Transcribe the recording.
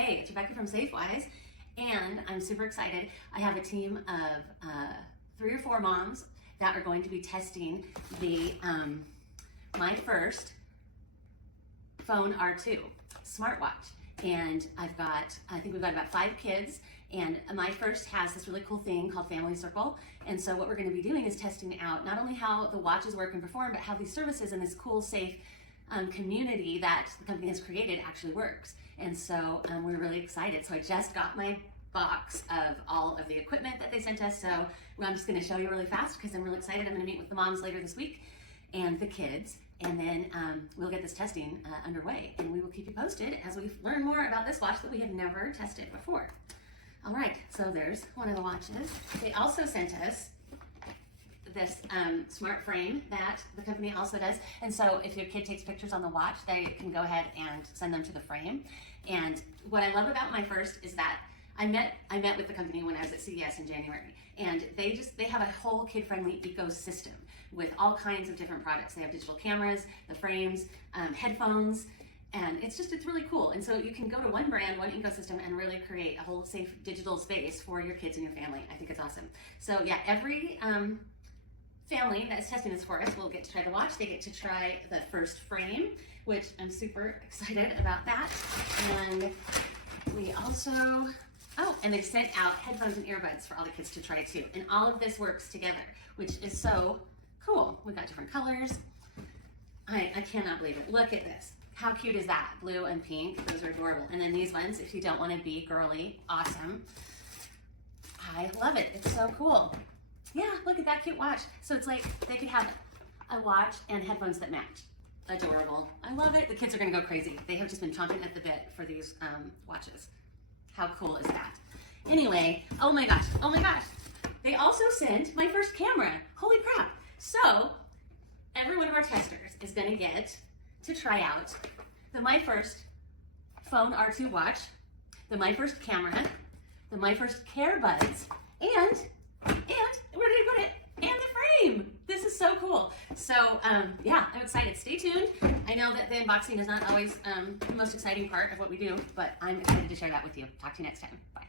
Hey, it's Rebecca from Safewise, and I'm super excited. I have a team of 3 or 4 moms that are going to be testing the myFirst Phone R2 smartwatch. And I think we've got about 5 kids, and myFirst has this really cool thing called Family Circle. And so what we're gonna be doing is testing out not only how the watches work and perform, but how these services and this cool, safe community that the company has created actually works. And so we're really excited. So I just got my box of all of the equipment that they sent us. So I'm just gonna show you really fast because I'm really excited. I'm gonna meet with the moms later this week and the kids, and then we'll get this testing underway, and we will keep you posted as we learn more about this watch that we have never tested before. All right, so there's one of the watches. They also sent us this smart frame that the company also does. And so if your kid takes pictures on the watch, they can go ahead and send them to the frame. And what I love about myFirst is that I met with the company when I was at CES in January, and they have a whole kid-friendly ecosystem with all kinds of different products. They have digital cameras, the frames, headphones, and it's really cool. And so you can go to one brand, one ecosystem, and really create a whole safe digital space for your kids and your family. I think it's awesome. So yeah, every family that is testing this for us will get to try the watch. They get to try the first frame, which I'm super excited about that. And we also, and they sent out headphones and earbuds for all the kids to try too. And all of this works together, which is so cool. We've got different colors. I cannot believe it. Look at this. How cute is that? Blue and pink. Those are adorable. And then these ones, if you don't want to be girly, awesome. I love it. It's so cool. Yeah, look at that cute watch. So it's like they could have a watch and headphones that match. Adorable. I love it. The kids are going to go crazy. They have just been chomping at the bit for these watches. How cool is that? Anyway, oh my gosh. They also sent myFirst camera. Holy crap. So every one of our testers is going to get to try out the myFirst Phone R2 watch, the myFirst camera, the myFirst Care Buds, and where did I put it? And the frame. This is so cool. So yeah, I'm excited. Stay tuned. I know that the unboxing is not always the most exciting part of what we do, but I'm excited to share that with you. Talk to you next time. Bye.